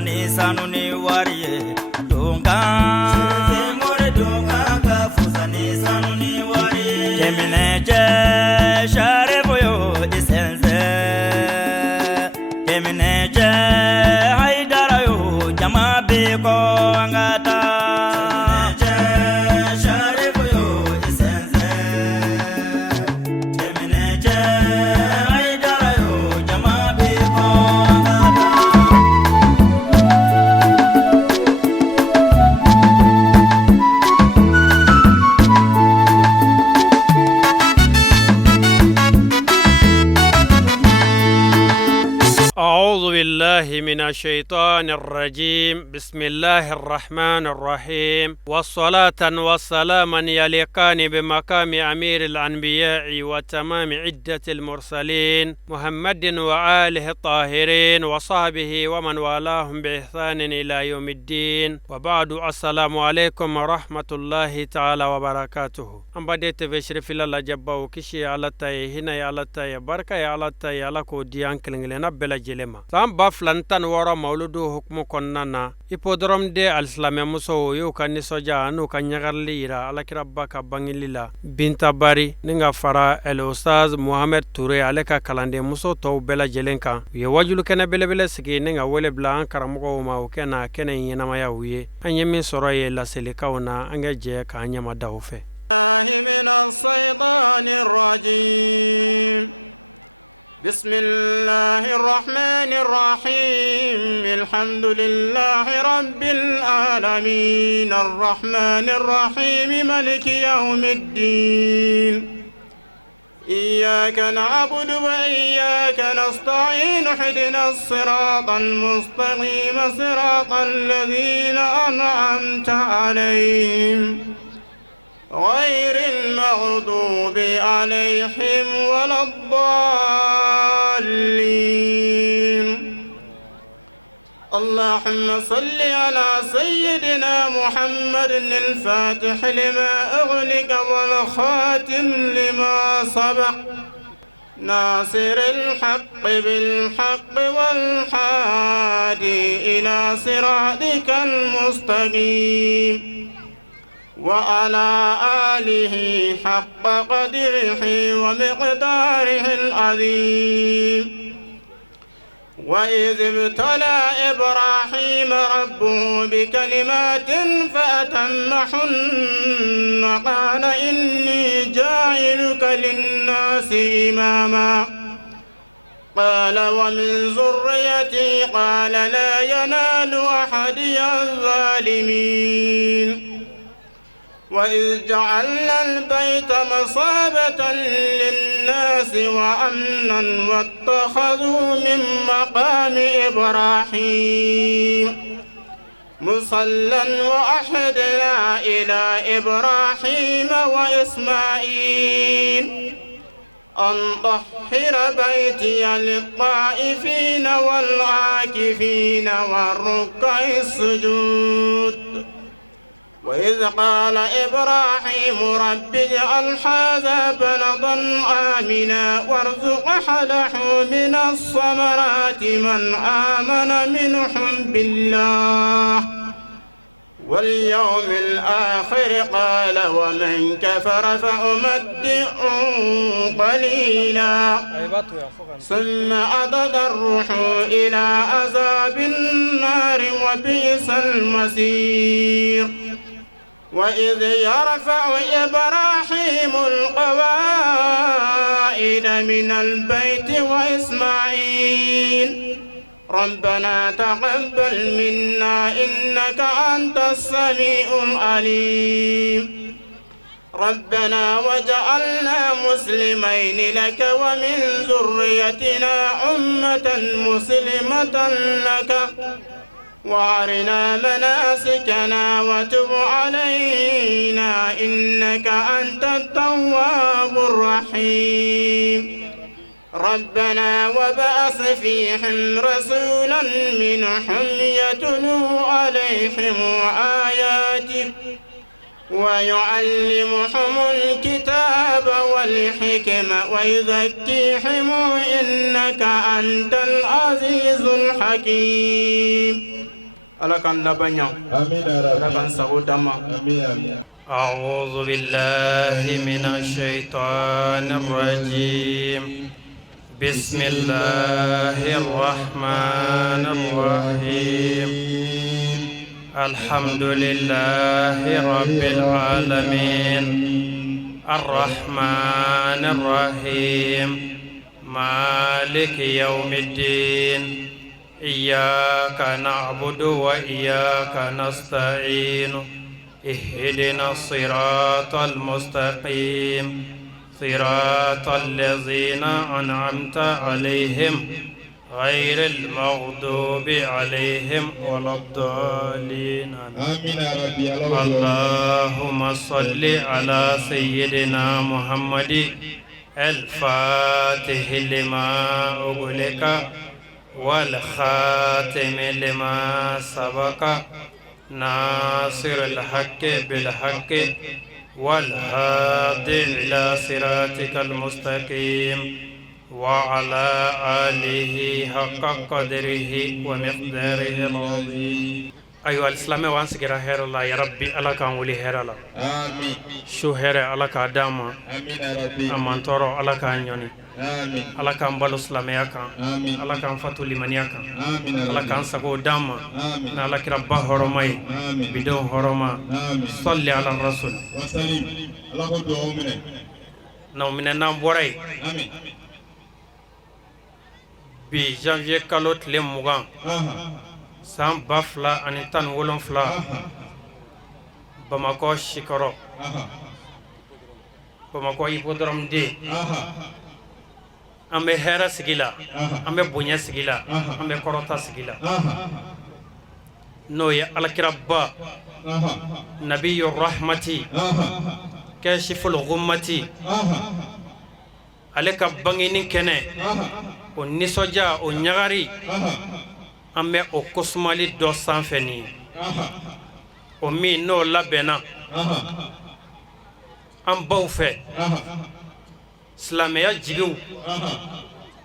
fuzani sanuni wariye donga sherefe more donga ka fuzani sanuni wariye kemineje sharefo yo isenze kemineje haidara yo jama beko angata kemineje sharefo yo isenze kemineje haidara yo jama beko أعوذ بالله من الشيطان الرجيم بسم الله الرحمن الرحيم والصلاة والسلام يليقان بمقام أمير الأنبياء وتمام عدة المرسلين محمد وآله الطاهرين وصحبه ومن والاهم بإحسان إلى يوم الدين وبعد السلام عليكم ورحمة الله تعالى وبركاته أم بديت بشرف الله جبا وكشي على تاي هنا على تاي بركة على تاي على كوديان كلنا بلا جلما سام بافلانتان ورا مولودو حكم كوننا يبودرم دي الاسلام مسو يو كان سوجا نو كان يغرليرا على كربك بانغليلا بنت باري نيغا فرا الاستاذ محمد توري عليك كلاندي مسو تو بلا جلنكا يواجلو كان بلا بلا سكي نيغا ولي بلا كرمكو ما وكنا كن ينما ياوي انيمي سوراي لا سيليكاونا انغا جي كانيما داوفه من الشيطان الرجيم بسم الله الرحمن الرحيم الحمد لله رب العالمين الرحمن الرحيم ملك يوم الدين إياك نعبد وإياك نستعين اهدنا الصراط المستقيم صراط الذين أنعمت عليهم غير المغضوب عليهم ولا الضالين اللهم صل على سيدنا محمد الفاتح لما أغلق والخاتم لما سبق ناصر الحق بالحق والهادي إلى صراطك المستقيم وعلى آله حق قدره ومقداره العظيم وإذ ابتلى إبراهيم ربه بكلمات فأتمهن قال إني جاعلك للناس إماما قال ومن ذريتي قال لا ينال أحدي الظالمين وإذ جعلنا البيت مثابة للناس وأمنا واتخذوا من مقام إبراهيم مصلى وأحدنا إلى إبراهيم وإسماعيل أن طهر بيتي للطائفين والعاكفين والركع السجود وإذ قال إبراهيم رب اجعل هذا بلدا آمنا وارزق أهله من الثمرات من آمن منهم بالله واليوم الآخر قال ومن كفر فأمتعه قليلا ثم أضطره إلى عذاب النار وبئس المصير وإذ يرفع إبراهيم القواعد من البيت وإسماعيل ربنا تقبل منا إنك أنت السميع العليم ربنا وجعلنا مسلمين لك ومن ذريتنا أمة مسلمة لك وارنا مناسكنا وتب علينا إنك أنت التواب الرحيم ربنا وبعث فيهم رسولا منهم يتلو عليهم آياتك ويعلمهم الكتاب والحكمة ويزكيهم إنك أنت العزيز الحكيم. ألك اللبنيا ألك سعودما. أعوذ بالله من الشيطان الرجيم. بسم الله الرحمن الرحيم. الحمد لله رب العالمين الرحمن الرحيم مالك يوم الدين إياك نعبد وإياك نستعين اهدنا الصراط المستقيم صراط الذين أنعمت عليهم غير المغضوب عليهم ولا الضالين. اللهم صل على سيدنا محمد الفاتح لما أغلق والخاتم لما سبق ناصر الحق بالحق والهادي إلى صراطك المستقيم وعلى آله حق قدره ومقداره العظيم. أيها الإسلام وانسكر هير الله يا ربي الله كان ولي هير الله آمين. شو هير الله كداما آمين يا ربي. أمان تورو الله كان يوني آمين. الله كان بالو إسلامي كان آمين. الله كان فتو لمنيا كان آمين. الله كان سكو داما آمين. الله كربا هرماي آمين. بدون هرما آمين. صلي على الرسول وسلم. الله كدو أمنا نومنا نام بوراي آمين. bi janvier kalo tile 20 san 2017 Bamako Shikoro Bamako Hippodrome de ambe hera sigila ambe bonya sigila ambe korota sigila no ya alkirabba nabiyur rahmati kashiful ghummati aleka bangini kene o nisoja o nyagari ambe o kosmali do sanfeni o mi no labena am bawfe islameya jigu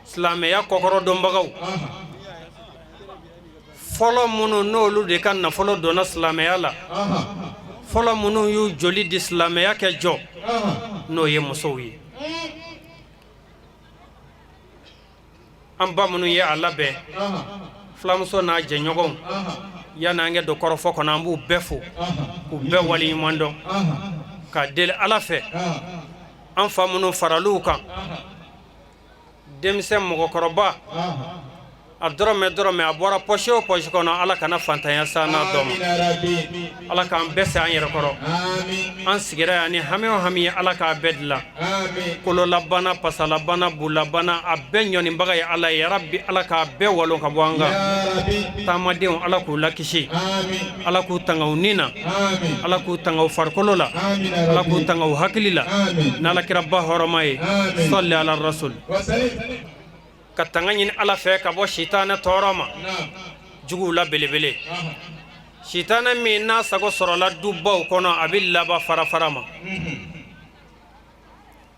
islameya kokoro dombagaw folo munu no lu de kan na folo dona islameya la folo munu yu joli di islameya ke jo no ye musowi amba munu ye alabe flamso na jenyogon yana nge do korofo ko na mbu befo ku be wali mando ka del alafe an famunu faraluka demse mo koroba adrome abora posho kono ala kana fantanya sana dom ala kan bese an yere koro amin an sigira ani hami ala ka bedla amin kolo labana pasala bana bulabana abenyo ni mbaga ya ala ya rabbi ala ka be walon ka bwanga tamade on ala ku lakishi amin ala ku tangaunina amin ala ku tangaw farkolola amin ala ku tangaw haklila na la kirabba horomay salli ala rasul katangani ala fe ka bo shitana toroma jugu la belebele shitana mi na sago sorola dubba kono abilla ba farafarama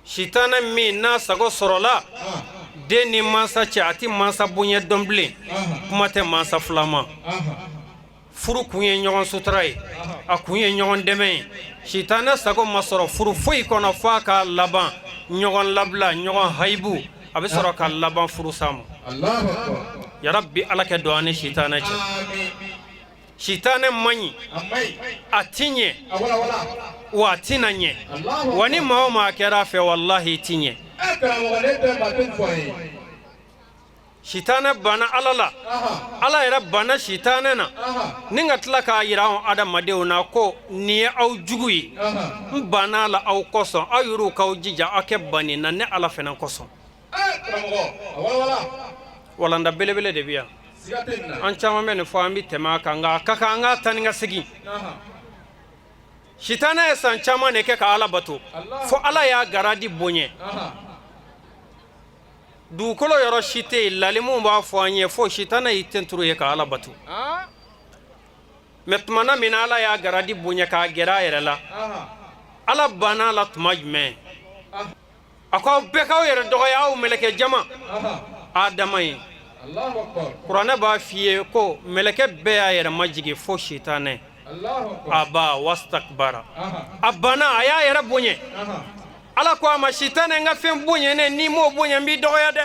shitana mi na sago sorola deni mansa chati mansa bunye domble kuma te mansa flama furu kunye nyogon sutrai akunye nyogon deme shitana sago masoro furu foi kono faka laban nyogon labla nyogon haibu abe soro ka laban furu samu Allahu akbar ya rabbi alaka doane shitana ce shitana manyi atinye wa tinanye wani ma kera fe wallahi tinye shitana bana alala ala yara bana shitana na ninga tlaka yira on adam madeuna ko ni au jugui bana la au koson ayuru ka jija ake bani na ne ala fena koson wala nda belebele de biya an chama men fo ambi tema kanga kakanga taninga sigi shitana esan chama ne ke ka ala batu fo ala ya garadi bonye du kolo yoro shite lalimu ba fo anye fo shitana itenturu ye ka ala batu tumana min ala y'a garadi bonya k'a gɛrɛ a yɛrɛ la ala banna la tuma jumɛn a ko aw bɛɛ k'aw yɛrɛ dɔgɔya aw mɛlɛkɛ jama adama ye kuranɛ b'a f'i ye ko mɛlɛkɛ bɛɛ y'a yɛrɛ majigi fo sitanɛ aba wastakbara a banna a y'a yɛrɛ bonya ala ko a ma sitanɛ n ka fɛn bonya ne n'i m'o bonya n b'i dɔgɔya dɛ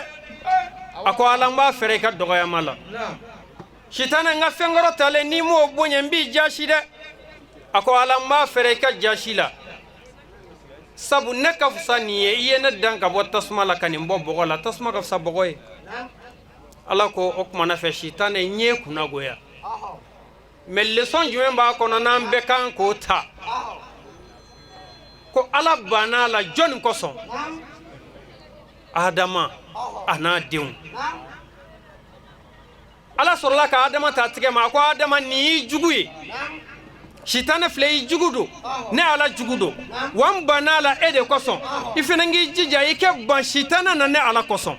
a ko ala n b'a fɛrɛ i ka dɔgɔyama la sitanɛ n ka fɛn kɔrɔ talen n'i m'o bonya n b'i jasi dɛ a ko ala n b'a fɛrɛ i ka jasi la sabu ne ka fisa nin ye i ye ne dan ka bɔ tasuma la ka nin bɔ bɔgɔ la tasuma ka fisa bɔgɔ ye ala ko o kumana fɛ sitanɛ n ye kunnagoya mais leçon jumɛn b'a kɔnɔ n'an bɛɛ kan k'o ta ko ala banna la jɔnni kosɔn adama a n'a denw ala sɔrɔla ka adama ta tigɛ ma a ko adama nin y'i jugu ye sitanɛ filɛ i jugu don ne ala jugu don wa n banna la e de kosɔn i fana k'i jija i kɛ ban sitanɛ na ne ala kosɔn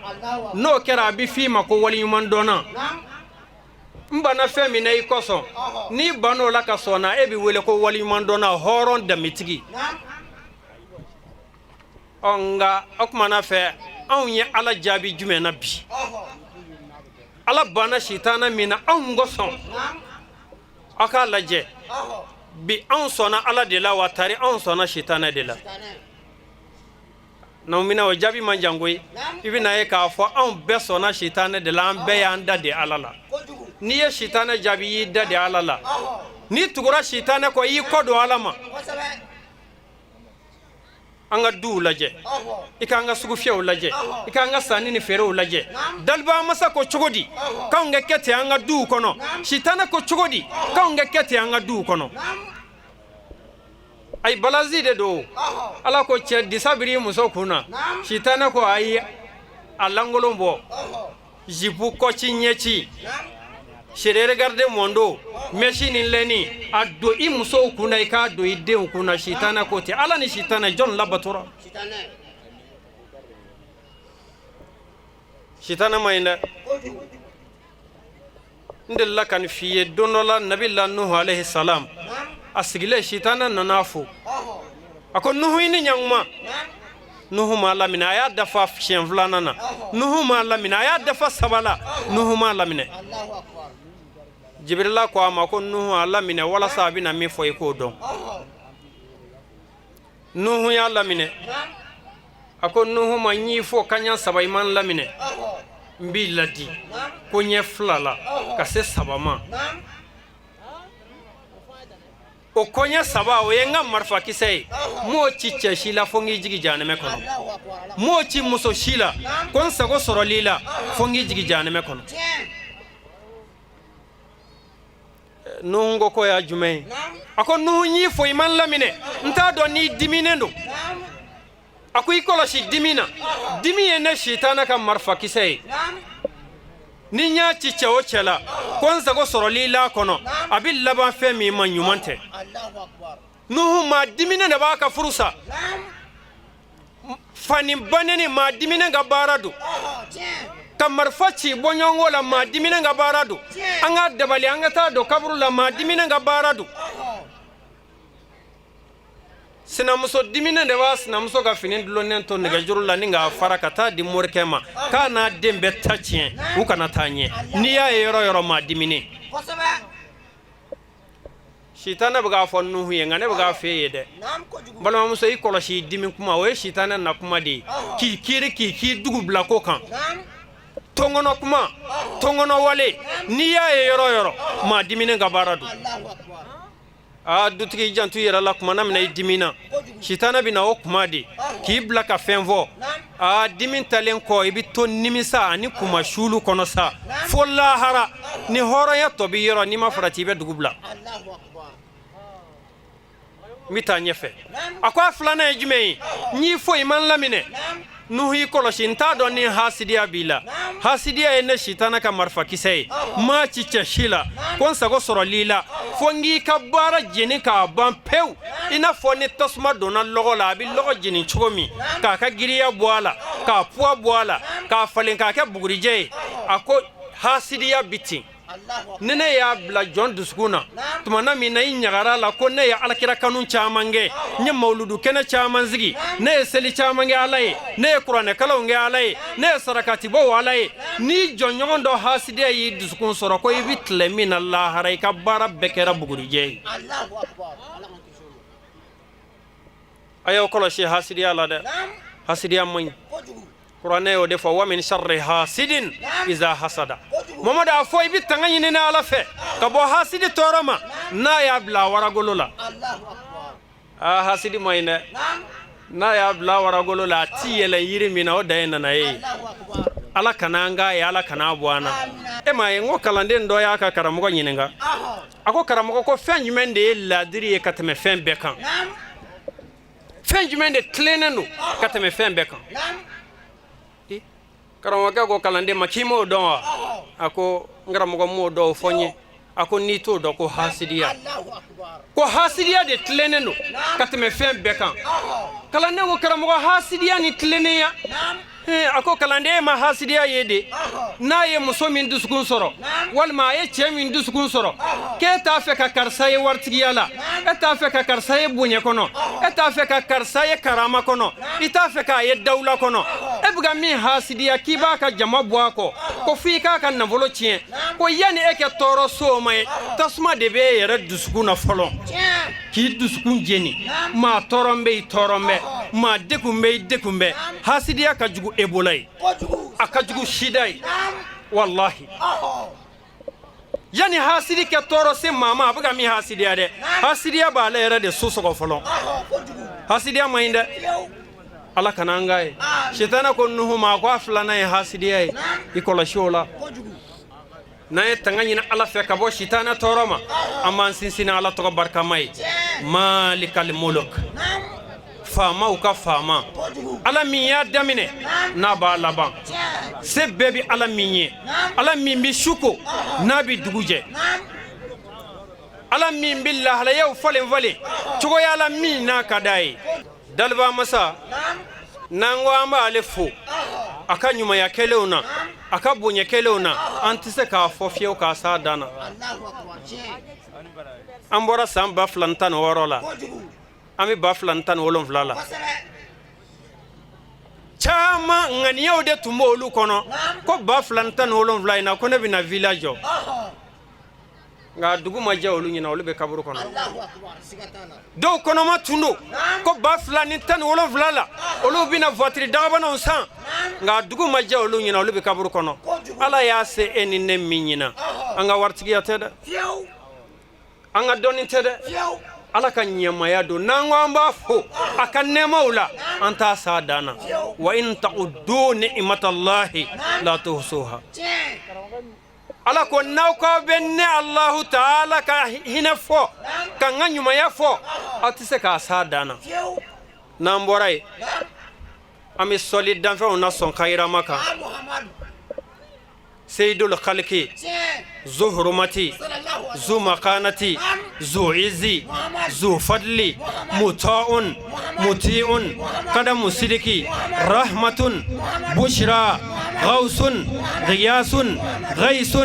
n'o kɛra a bɛ f'i ma ko waliɲuman dɔnna n banna fɛn min na i kosɔn n'i bann'o la ka sɔn na e bɛ wele ko waliɲuman dɔnna hɔrɔn danbetigi nka o kumana fɛ anw ye ala jaabi jumɛn na bi ala banna sitanɛ min na anw kosɔn aw k'a lajɛ bi anw sɔnna ala de la wa tari anw sɔnna sitanɛ de la n'anw bɛna o jaabi man jan koyi i bɛna ye k'a fɔ anw bɛɛ sɔnna sitanɛ de la an bɛɛ y'an da de ala la n'i ye sitanɛ jaabi y'i da de ala la n'i tugura sitanɛ kɔ i y'i kɔ don ala ma an ka duw lajɛ i k'an ka sugufiyɛw lajɛ i k'an ka sanni ni feerew lajɛ daliba masa ko cogo di k'anw ka kɛ ten an ka duw kɔnɔ sitanɛ ko cogo di k'anw ka kɛ ten an ka duw kɔnɔ ayi balazi de don ala ko cɛ disa biri muso kun na sitanɛ ko ayi a lankolon bɔ jipu kɔci ɲɛci sere regarde mondo mesi ni leni a do i musow kunna i k'a don i denw kunna sitanɛ ko ten ala ni sitanɛ jɔn labatora sitanɛ ma ɲi dɛ n delila ka nin f'i ye don dɔ la nabila nuhu alayhi salam a sigilen sitanɛ nana fo a ko nuhu i ni ɲakuma nuhu m'a laminɛ a y'a dafa siɲɛ filanan na nuhu m'a laminɛ a y'a dafa sabala nuhu m'a laminɛ Jibrila ko a ma ko nuhu a laminɛ walasa a bɛna min fɔ i k'o dɔn nuhu y'a laminɛ a ko nuhu ma n y'i fɔ kaɲa saba i man laminɛ n b'i ladi ko ɲɛ fila la ka se saba ma o koɲɛ saba o ye n ka marifakisɛ ye m'o ci cɛ si la fo n k'i jigi jahanɛmɛ kɔnɔ m'o ci muso si la ko n sago sɔrɔli la fo n k'i jigi jahanɛmɛ kɔnɔ nuhu ko ko y'a jumɛn ye a ko nuhu n y'i fɔ i man laminɛ n t'a dɔn n'i diminen don a ko i kɔlɔsi dimi na dimi ye ne sitanɛ ka marifakisɛ ye ni n y'a ci cɛ o cɛ la ko n sago sɔrɔli la kɔnɔ a bɛ laban fɛn min ma ɲuman tɛ nuhu maa diminen de b'a ka furu sa fani baneni maa diminen ka baara don ka marifa ci bɔɲɔgɔnko la maa diminen ka baara don an ka dabali an ka taa don kaburu la maa diminen ka baara don sinamuso diminen de b'a sinamuso ka fini dulonnen to nɛgɛjuru la ni k'a fara ka taa di morikɛ ma k'a n'a den bɛɛ ta tiɲɛ u kana taa ɲɛ n'i y'a ye yɔrɔ yɔrɔ maa diminen sitanɛ bɛ k'a fɔ nuhu ye nka ne bɛ k'a f'e ye dɛ balimamuso i kɔlɔsi i dimi kuma o ye sitanɛ na kuma de ye k'i kiiri k'i dugu bila ko kan tɔngɔnɔ kuma tɔngɔnɔ wale n'i y'a ye yɔrɔ yɔrɔ maa diminen ka baara don dutigi jantu yɛrɛ la kumana mina i dimina sitanɛ bɛ na o kuma de k'i bila ka fɛn fɔ dimi talen kɔ i bɛ to nimisa ani kuma suulu kɔnɔ sa fo lahara ni hɔrɔnya tɔ bɛ yɔrɔ n'i ma farati i bɛ dugu bila n bɛ taa ɲɛfɛ a ko a filanan ye jumɛn ye n y'i fɔ i man laminɛ nuhu y'i kɔlɔsi n t'a dɔn ni hasidiya b'i la hasidiya ye ne sitanɛ ka marifakisɛ ye maa ci cɛ si la ko n sago sɔrɔli la fo n k'i ka baara jeni k'a ban pewu i n'a fɔ ni tasuma donna lɔgɔ la a bɛ lɔgɔ jeni cogo min k'a ka giriya bɔ a la k'a puwa bɔ a la k'a falen k'a kɛ bugurijɛ ye a ko hasidiya bi ten ne ne y'a bila jɔn dusukun na tuma na min na i ɲagara la ko ne ye alakira kanu caman kɛ n ye mawuludu kɛnɛ caman sigi ne ye seli caman kɛ ala ye ne ye kuranɛkalaw kɛ ala ye ne ye sarakatibɔw ala ye ni jɔnɲɔgɔn dɔ hasidiya y'i dusukun sɔrɔ ko i bi tile min na lahara i ka baara bɛɛ kɛra bugurijɛ ye a y'aw kɔlɔsi hasidiya la dɛ hasidiya man ɲi kuranɛ y'o de fɔ wa min sharri hasidin iza hasada mamadu a fɔ i bi tanga ɲini ala fɛ ka bɔ hasidi tɔɔrɔ ma n'a y'a bila a waragolo la hasidi man ɲi dɛ n'a y'a bila a waragolo la a ti yɛlɛ yiri min na o da ye nana ye ala kana an k'a ye ala kana bɔ an na e m'a ye n ko kalanden dɔ y'a ka karamɔgɔ ɲininka a ko karamɔgɔ ko fɛn jumɛn de ye ladiri ye ka tɛmɛ fɛn bɛɛ kan fɛn jumɛn de tilennen don ka tɛmɛ fɛn bɛɛ kan karamɔgɔkɛ ko kalanden ma k'i m'o dɔn wa a ko n karamɔgɔ m'o dɔn o fɔ n ye a ko n'i t'o dɔn ko hasidiya de tilennen don ka tɛmɛ fɛn bɛɛ kan kalanden ko karamɔgɔ hasidiya ni tilennenya a ko kalanden ma hasidiya ye de n'a ye muso min dusukun sɔrɔ walima a ye cɛ min dusukun sɔrɔ k'e t'a fɛ ka karisa ye waritigiya la e t'a fɛ ka karisa ye bonya kɔnɔ e t'a fɛ ka karisa ye karama kɔnɔ i t'a fɛ k'a ye dawula kɔnɔ e bɛ ka min hasidiya k'i b'a ka jama bɔ a kɔ ko f'i k'a ka nafolo tiɲɛ ko yanni e ka tɔɔrɔ so o ma ye tasuma de b'e yɛrɛ dusukun na fɔlɔ k'i dusukun jeni maa tɔɔrɔ bɛ i tɔɔrɔ bɛ maa degun bɛ i degun bɛ hasidiya ka jugu e bolo ye a ka jugu sida ye wallahi yani hasidi kɛ tɔɔrɔ se maa ma a bɛ ka min hasidiya dɛ hasidiya b'ale yɛrɛ de so sɔgɔ fɔlɔ hasidiya man ɲi dɛ ala kana an k'a ye sitana ko nuhu ma ko a filanan ye hasidiya ye i kɔlɔsi o la n'an ye tanga ɲini ala fɛ ka bɔ sitana tɔɔrɔ ma an b'an sinsin ala tɔgɔ barikama ye malikal muluk faamaw ka faama ala min y'a daminɛ n'a b'a laban se bɛɛ bi ala min ye ala min bi su ko n'a bi dugu jɛ ala min bi lahalayaw falen falen cogoya la min n'a ka d'a ye daliba masa n'an ko an b'ale fo a ka ɲumanya kɛlenw na a ka bonya kɛlenw na an tɛ se k'a fɔ fiyewu k'a s'a dan na an bɔra san 2016 la an bɛ 2017 la caman ŋaniyaw de tun b'olu kɔnɔ ko 2017 in na ko ne bɛna village jɔ nka dugu ma jɛ olu ɲɛna olu bɛ kaburu kɔnɔ dɔw kɔnɔma tun don ko 2017 la olu bɛna voiture dagabanaw san nka dugu ma jɛ olu ɲɛna olu bɛ kaburu kɔnɔ ala y'a se e ni ne min ɲɛna an ka waritigiya tɛ dɛ an ka dɔnni tɛ dɛ ala ka ɲɛmaya don n'an ko an b'a fo a ka nɛɛmaw la an t'a s'a dan na wa in ta'uddu ni'matallahi la tuhsuha ala ko n'aw k'aw bɛ ne alahu taala ka hinɛ fɔ ka n ka ɲumanya fɔ aw tɛ se k'a s'a dan na n'an bɔra yen an bɛ sɔli danfɛnw na sɔn kayirama kan سيد الخلق ذو حرمتي ذو مكانتي ذو عزي ذو فضل مطاع مطيع قدم صدقي رحمة بشرى غوث غياث غيث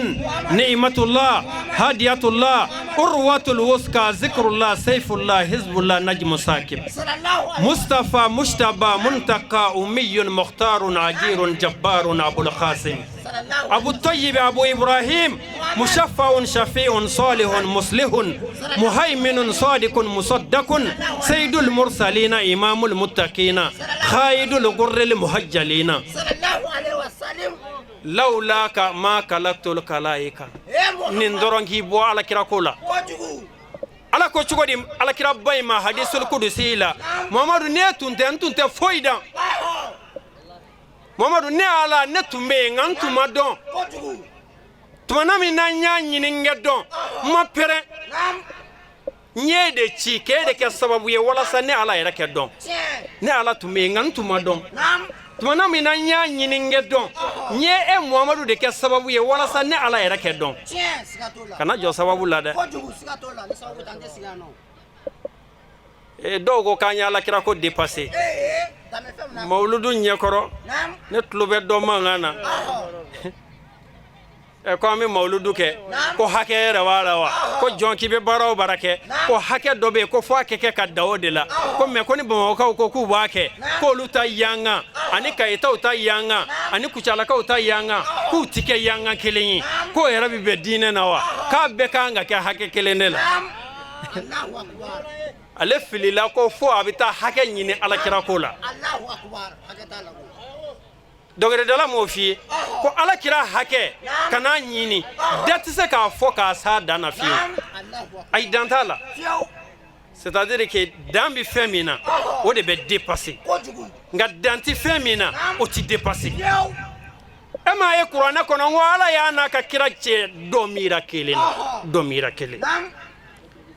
نعمة الله هدية الله أروة الوثقى ذكر الله سيف الله حزب الله نجم ساكب مصطفى مجتبى منتقى أمي مختار عجير جبار أبو القاسم أبو الطيب أبو إبراهيم مشفع شفيع صالح مصلح مهيمن صادق مصدق سيد المرسلين إمام المتقين خالد الغر المهجلين لولاك ما كلكت الكلائك نندرون كيبو على كراكولا ala ko cogo di alakira bay ma hadisul qudusi la mamadu ne tunte foida mamadu ne ala ne tumbe ngantuma don tumana mi na nya nyini ngedon ma pere nye de ci ke de ke sababu ye wala sa ne ala yere ke don ne ala tumbe ngantuma don tumana mi na nya nyini ngedon nye e muhammadu de ke sababu ye wala sa ne ala yere ke don kana jo sababu la de e dogo kanya ala kira ko dépasser mauludu nyekoro ne tlobe do mangana ko ami mauludu ke ko hake rawa ko jonki be baraw barake ko hake dobe ko fo ke ka dawode la ko me ko ni bo ko ku ba ke ko luta yanga ani kayita uta yanga ani kuchala ka uta yanga ku tike yanga keleni ko era bi be dine na wa ka be ka nga ke hake kelene la Allahu akbar ale filila ko fo abita hake nyine ala kira ko la Allahu akbar hakata la dogere dala mo fi ko ala kira hake kana nyini dati se ka fo ka sa dana fi ay dantala c'est-à-dire que dans bi femina o de be dépasser nga danti femina o ti dépasser e ma e qur'ana kono wala ya na ka kira che do mira kelen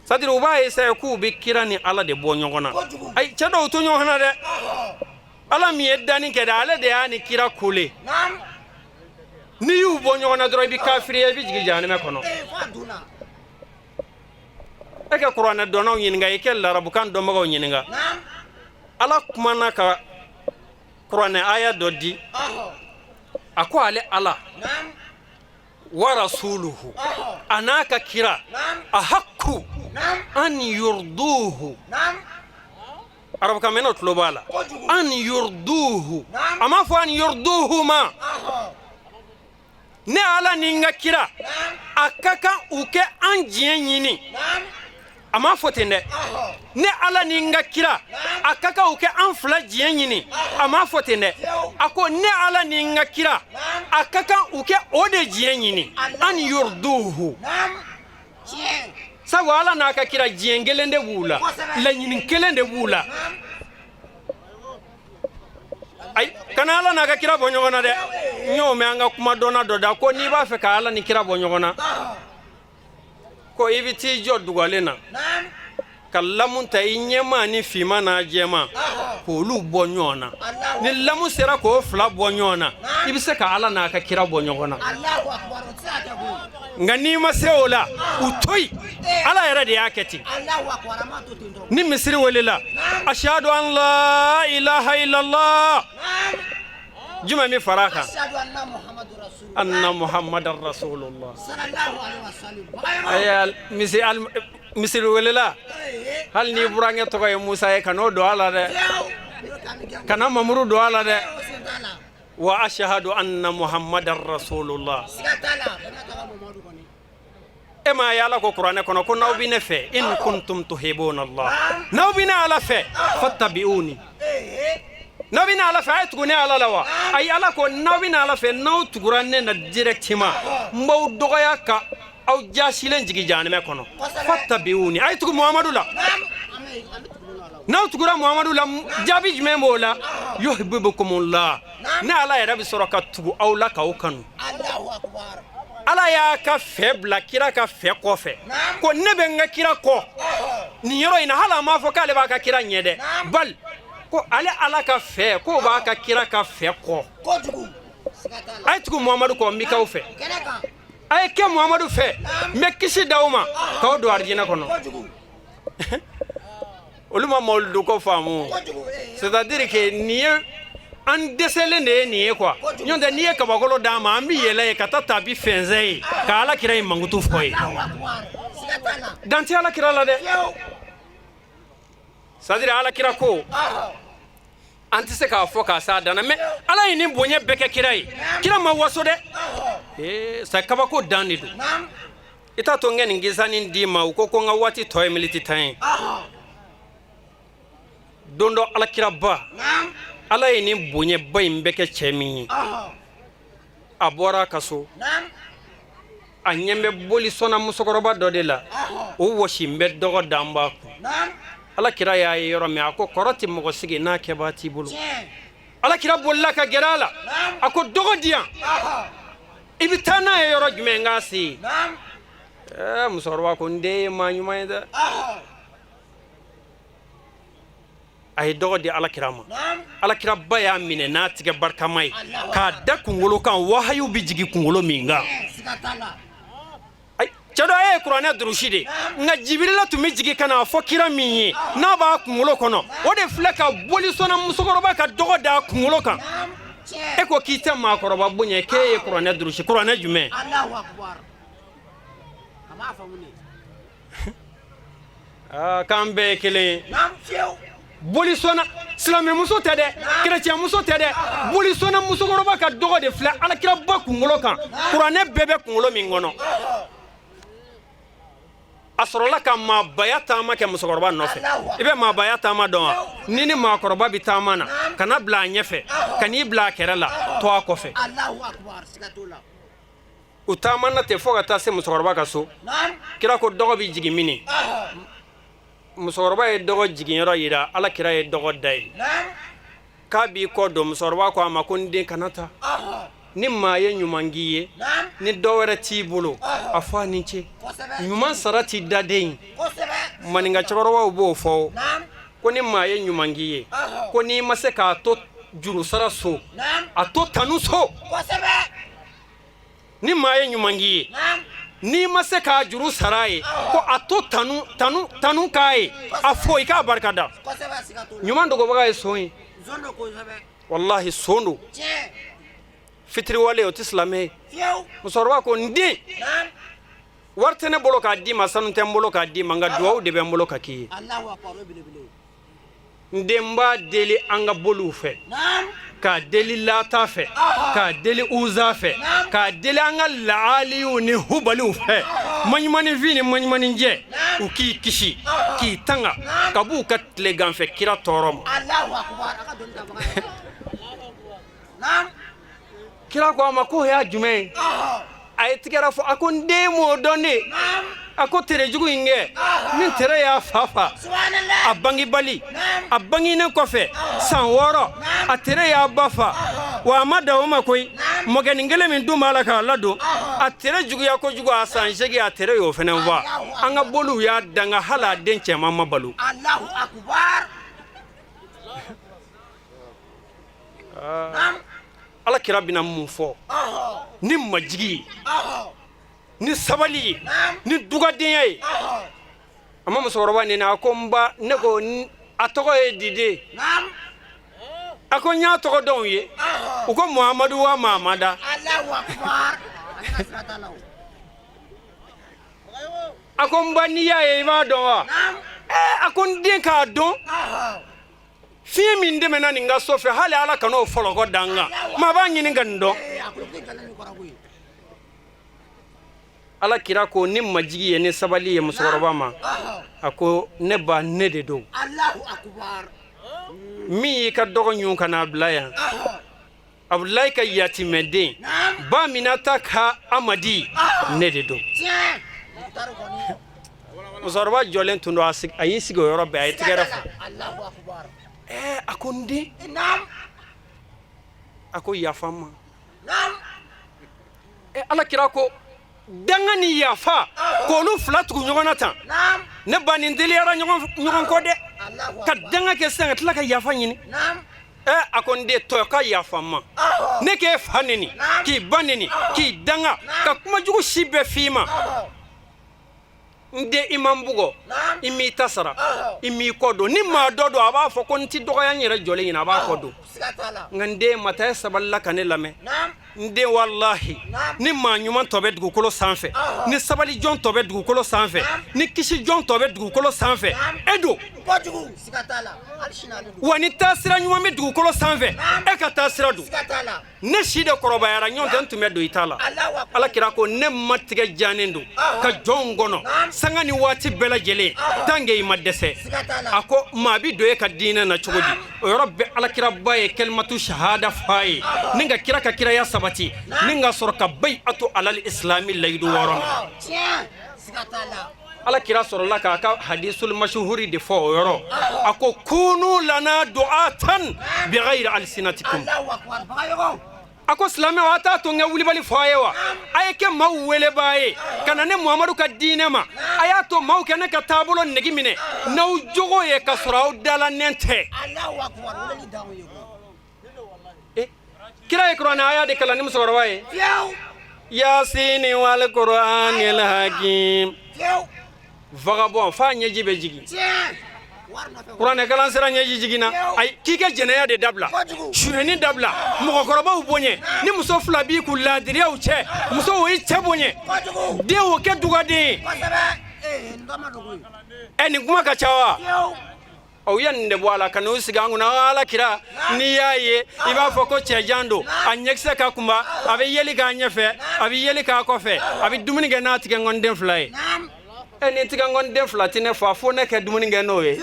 c'est-à-dire o ba esa ku bi kira ni ala de bo nyogona ay che do to nyogona de ala mi edani ke da ala de ani kira kule ni yu bo nyogona dro bi kafiri e bi jigi jani me kono e ka qur'ana do no yin nga e kel arabu kan do mago yin nga ala kuma na ka qur'ana aya do di ako ale ala wa rasuluhu anaka kira ahakku an yurduhu arabu kan meno tlobala an yurduhu ama fo an yurduhu ma ne ala ninga kira akaka uke an jiyenyini ama fotende ne ala ninga kira akaka uke an fla jiyenyini ama fotende ako ne ala ninga kira akaka uke ode jiyenyini an yurduhu sabu ala na ka kira jiyengelende bula la nyinin kelende bula ay kana ala na ka kira bonyogona de nyome anga kuma dona doda ko ni ba fe ka ala ni kira bonyogona ko ibiti jodugolena kallamun ta inyema ni fima na jema ko lu bonyona ni lamu sera ko fla bonyona ibise ka ala na ka kira bonyogona Allahu akbar ngani maseola utoi ala yara de yaketi Allahu akbar ma to tindo ni misri walila ashhadu an la ilaha illallah juma mi faraka ashhadu anna muhammadar rasulullah anna muhammadar rasulullah sallallahu alaihi wasallam ayal misri walila hal ni burange to ko musa e kano do ala de kana mamuru do ala de wa ashhadu anna muhammadar rasulullah ema yala ko qur'ane kono ko nawbi ne fe in kuntum tuhibuna allah nawbi na ala fe fattabi'uni nawbi na ala fe ay tugune ala lawa ay ala ko nawbi na ala fe naw tuguranne na directement mbaw dogoya ka aw jasilen jigi janime kono fattabi'uni ay tugu muhammadu la naw tugura muhammadu la jabi jmemola yuhibbukumullah na ala ya rabbi suraka tugu aw la ka ukanu Allahu akbar ala ya ka febla kira ka fe kofe ko nebe nga kira ko ni yoro ina hala ma fo kale ba ka kira nyede bal ko ale ala ka fe ko ba ka kira ka fe ko jugu ay tugu muhammadu ko mi ka fe ay ke muhammadu fe me kisi dawma ka do arjina kono oluma moldu ko famu c'est-à-dire que ni an desele ne ni quoi nyonde ni ka bagolo dama ambi yele ka tata bi fenze ka ala kira mangutu foi danti ala kira la de c'est-à-dire ala kira ko anti se ka fo ka sa dana me ala yini bonye beke kirai kira ma waso de sa ka ba ko danidu ita to ngeni ngisani ndima uko ko nga wati toy militi tan dondo ala kira ba ala yini bonye bayin beke chemi abora kaso anyembe boli sona musokoroba dodela o woshi mbe dogo damba ko ala kira ya yoro me ako koroti mo sigi na ke bati bulu ala kira bolla ka gerala ako dogo dia ibitana ya yoro jume ngasi musorwa ko nde manyuma ida ay dogo di ala kira baya mine na tige barka mai ka da kungolo kan wahayu bijigi kungolo minga ay chado ay qur'ana durushide nga jibrila tumi jigi kana fo kira minyi na ba kungolo kono o de fleka boli sona musogoro ba ka dogo da kungolo kan e ko k'i tɛ maakɔrɔba bonya k'e ye kuranɛ durusi kuranɛ jumɛn Allahu akbar ama famuni k'an bɛɛ ye kelen ye nam fiu boli sɔnna silamɛmuso tɛ dɛ kerecɛnmuso tɛ dɛ boli sɔnna musokɔrɔba ka dɔgɔ de filɛ alakira ba kunkolo kan kuranɛ bɛɛ bɛ kunkolo min kɔnɔ a sɔrɔla ka maabaya taama kɛ musokɔrɔba nɔfɛ i bɛ maabaya taama dɔn wa ni ni maakɔrɔba bɛ taama na kana bila a ɲɛfɛ kan'i bila a kɛrɛ la to a kɔfɛ Allahu akbar sigatola u taama na ten fo ka taa se musokɔrɔba ka so nam kira ko dɔgɔ bɛ jigin mini musokɔrɔba ye dɔgɔ jiginyɔrɔ yira ala kira ye dɔgɔ da ye nam k'a b'i kɔ don musokɔrɔba ko a ma ko n den kana taa ni maa ye ɲuman k'i ye nam ni dɔ wɛrɛ t'i bolo a fɔ a ni ce kosɛbɛ ɲuman sara t'i da den kosɛbɛ maninka cɛkɔrɔbaw b'o fɔ nam ko ni maa ye ɲuman k'i ye ko n'i ma se k'a to juru sara so nam a to tanu so kosɛbɛ ni maa ye ɲuman k'i ye nam n'i ma se k'a juru sara ye ko a to tanu k'a ye a fɔ i k'a barika da kosɛbɛ sigatola ɲuman dogobaga ye son ye zondo kosɛbɛ wallahi son don tiɲɛ fitiriwale o tɛ silamɛ ye fiu musokɔrɔba ko n den nam wari tɛ ne bolo k'a d'i ma sanu tɛ n bolo k'a d'i ma nka duwawu de bɛ n bolo ka k'i ye Allahu akbar o belebele n den b'a deli an ka boliw fɛ nam k'a deli lata fɛ k'a deli uza fɛ k'a deli an ka laaliw ni hubaliw fɛ maɲumanifin ni maɲumaninjɛ u k'i kisi k'i tanga ka b'u ka tileganfɛ kira tɔɔrɔ ma Allahu akbar aka doni ta baga nam kira ko a ma ko y'a jumɛn ye a ye tigɛra fɔ a ko n den m'o dɔn de nam a ko terejugu in kɛ ni tere y'a fa fa subhanallah a bangibali a banginen kɔfɛ san 6 a tere y'a ba fa wa a ma da o ma koyi mɔgɛnin kelen min dun b'a la k'a ladon a tere juguya kojugu a san 8 a tere y'o fɛnɛ fa an ka boliw y'a danga hali a den cɛman ma balo Allahu akbar nam ala kira bɛna mun fɔ ni majigi ye ni sabali ye ni dugadenya ye a ma musokɔrɔba nin a ko n ba ne ko a tɔgɔ ye dide nam a ko n y'a tɔgɔ dɔn u ye u ko muhamadu wa mahamada Allahu akbar ana sigatala o a ko n ba n'i y'a ye i b'a dɔn wa nam a ko n den k'a dɔn fiɲɛ min dɛmɛna nin ka so fɛ hali ala kan'o fɔlɔkɔ da n kan maa b'a ɲini ka nin dɔn akuluki kana ni korago ye ala kira ko ni majigi ye ni sabali ye musokɔrɔba ma a ko ne ba ne de don Allahu akbar min y'i ka dɔgɔ ɲun ka n'a bila yan abudulayi ka yatimɛden ba minata ka amadi ne de don tiɲɛ taru kɔni musokɔrɔba jɔlen tun don a y'i sigi o yɔrɔ bɛɛ a ye tigɛrɛ fɔ Allahu akbar a ko n den nam a ko yafa n ma nam ala kira ko danga ni yafa k'olu fila tugu ɲɔgɔn na tan nam ne ba nin teliyara ɲɔgɔn kɔ dɛ Allahu ka danga kɛ sisan ka tila ka yafa ɲini nam a ko n den tɔ ka yafa n ma ne k'e fa neni k'i ba neni k'i danga ka kumajugu si bɛɛ f'i ma n den i ma n bugɔ i m'i ta sara i m'i kɔ don ni maa dɔ don a b'a fɔ ko n tɛ dɔgɔya n yɛrɛ jɔlen ɲini a b'a kɔ don sigatala nka n den mata ye sabalila ka ne lamɛn nam n den walahi ni maa ɲuman tɔ bɛ dugukolo sanfɛ ni sabali jɔn tɔ bɛ dugukolo sanfɛ ni kisi jɔn tɔ bɛ dugukolo sanfɛ e don kojugu sigatala hali sini ale don wa ni taasira ɲuman bɛ dugukolo sanfɛ e ka taasira don sigatala ne si de kɔrɔbayara ɲɔgɔn tɛ n tun bɛ don i ta la Allahu akbar ala kira ko ne ma tigɛ janen don ka jɔnw kɔnɔ sanga ni waati bɛɛ lajɛlen tant que i ma dɛsɛ sigatala a ko maa bi don e ka diinɛ na cogo di o yɔrɔ bɛɛ alakiraba ye kalimatu shahada fɔ a ye ni ka kira ka kiraya sabati ni ka sɔrɔ ka bayi a to alal islami layidu wɔɔrɔ ma tiɲɛ sigatala ala kira sɔrɔla k'a ka hadisul mashuhuri de fɔ o yɔrɔ a ko kunu lana du'atan bi ghayri alsinatikum Allahu akbar bagayogo a ko silamɛw a t'a to n ka wulibali fɔ a ye wa a ye kɛ maaw welebaa ye ka na ne muhamadu ka diinɛ ma a y'a to maaw kɛ ne ka taabolo negi minɛ n'aw jogo ye ka sɔrɔ aw dalannen tɛ Allahu akbar wala ni dawo ye kira ye kuranɛ aya de kalan ni musokɔrɔba ye fiyew yasini wal qur'anil hakim fiyew vagabond f'a ɲɛji bɛ jigin tiɲɛ kuranɛ kalan sira ɲɛji jiginna ayi k'i ka jɛnɛya de dabila suyɛni dabila mɔgɔkɔrɔbaw boɲɛ ni muso fila b'i k'u laadiriyaw cɛ muso o y'i cɛ boɲɛ den o kɛ dugaden ye nin kuma ka ca wa aw ya nin de bɔ a la ka n'u sigi an kunna ala kira n'i y'a ye i b'a fɔ ko cɛjan don a ɲɛkisɛ ka kunba a bɛ yeli k'a ɲɛfɛ a bɛ yeli k'a kɔfɛ a bɛ dumuni kɛ n'a tigɛŋɔniden fila ye ni tigɛŋɔniden fila tɛ ne fa fo ne kɛ dumuni kɛ n'o ye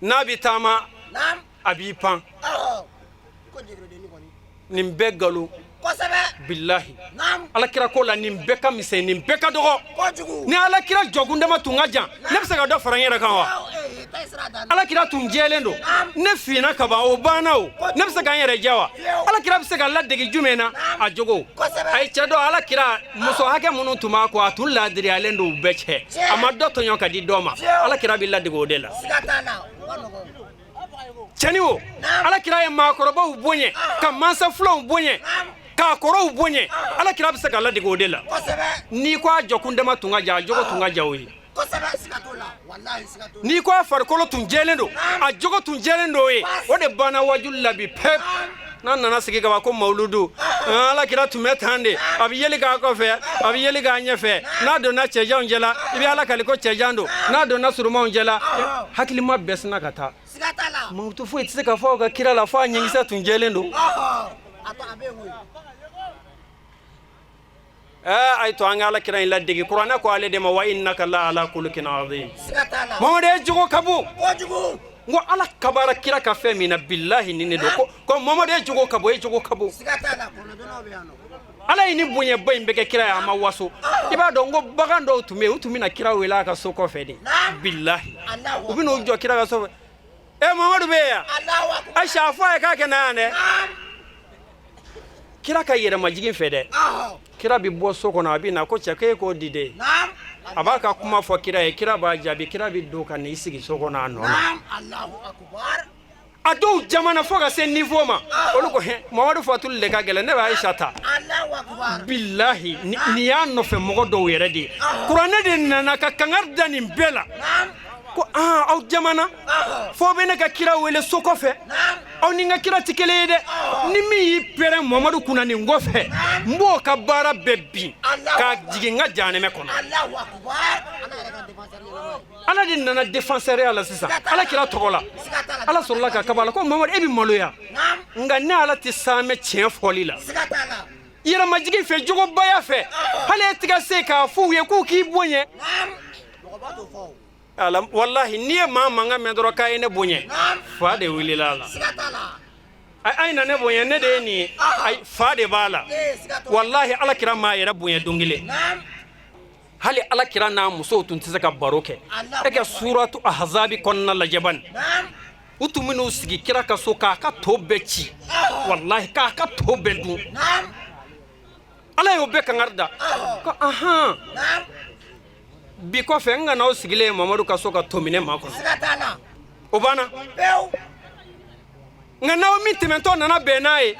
n'a bɛ taama a b'i pan nin bɛɛ nkalon billahi alakira ko la nin bɛɛ ka misɛn nin bɛɛ ka dɔgɔ ni alakira jɔkundama tun ka jan ne bɛ se ka dɔ fara n yɛrɛ kan wa alakira tun jɛlen don ne finna ka ban o banna o ne bɛ se ka n yɛrɛ jɛ wa alakira bɛ se ka ladege jumɛn na a jogo a ye cɛ dɔ alakira muso hakɛ minnu tun b'a kɔ a tun ladiriyalen don u bɛɛ cɛ a ma dɔ tɔɲɔ ka di dɔ ma alakira bɛ ladege o de la cɛni o alakira ye maakɔrɔbaw boɲɛ ka mansa filaw boɲɛ k'a kɔrɔw boɲɛ alakira bɛ se ka ladege o de la n'i ko a jɔkundama tun ka jan a jogo tun ka jan o ye n'i ko a farikolo tun jɛlen don a jogo tun jɛlen don o ye o de banna wajuli la bi pep n'an nana sigi ka ban ko mawuludu alakira tun bɛ tan de a bɛ yeli k'a kɔfɛ a bɛ yeli k'a ɲɛfɛ n'a donna cɛjanw cɛla i bɛ ala kali ko cɛjan don n'a donna surumanw cɛla hakilima bɛɛ sina ka taa mawutu foyi tɛ se ka fɔ ka kira la fo a ɲɛnkisɛ tun jɛlen don ay to an ala kira in ladege qur'ana ko ale de ma wa innaka la ala khuluqin azim mamade jogo kabu ngo ala kabara kira ka fe mina billahi ni ne do ko mamade jogo kabo e jogo kabo ala ini bunye bayin beke kira ya ma waso iba do ngo bagan do tumi na kira wela ka so ko fe de billahi ubi no jo kira ka so mamadu be ya aisha fa ka kenane kira ka yere majigin fe de kira bi bɔ so kɔnɔ a bi na ko cɛ k'e k'o di de a b'a ka kuma fɔ kira ye kira b'a jaabi kira bi don ka n'i sigi so kɔnɔ a nɔ na a dɔw jamana fo ka se niveau ma olu ko mamadu fatuli de ka gɛlɛn ne bɛ Aisha ta billahi nin y'a nɔfɛ mɔgɔ dɔw yɛrɛ de ye kuranɛ de nana ka kangari da nin bɛɛ la ko aw jamana fo bɛ ne ka kira wele so kɔfɛ aw ni n ka kira tɛ kelen ye dɛ ni min y'i pɛrɛn mamadu kunna nin kɔfɛ n b'o ka baara bɛɛ bin k'a jigin n ka jahanɛmɛ kɔnɔ ala de nana défenseur la sisan ala kira tɔgɔ la ala sɔrɔla ka kaba la ko mamadu e bɛ maloya nka ne ala tɛ saamɛ tiɲɛ fɔli la yɛrɛmajigin fɛ jogobaya fɛ hali e tɛ ka se k'a f'u ye k'u k'i bonya wallahi ni ye maa mankan mɛn dɔrɔn k'a ye ne bonya fa de wulila a la a ye na ne bonya ne de ye nin ye fa de b'a la wallahi alakira m'a yɛrɛ bonya don kelen hali alakira n'a musow tun tɛ se ka baro kɛ e ka suratu ahzabi kɔnɔna lajɛ bani u tun bɛn'u sigi kira ka so k'a ka to bɛɛ ci wallahi k'a ka to bɛɛ dun ala y'o bɛɛ kangari da ko bi kɔfɛ n kana aw sigilen mamadu ka so ka to minɛ maa kɔnɔ o banna nka n'aw min tɛmɛtɔ nana bɛn n'a ye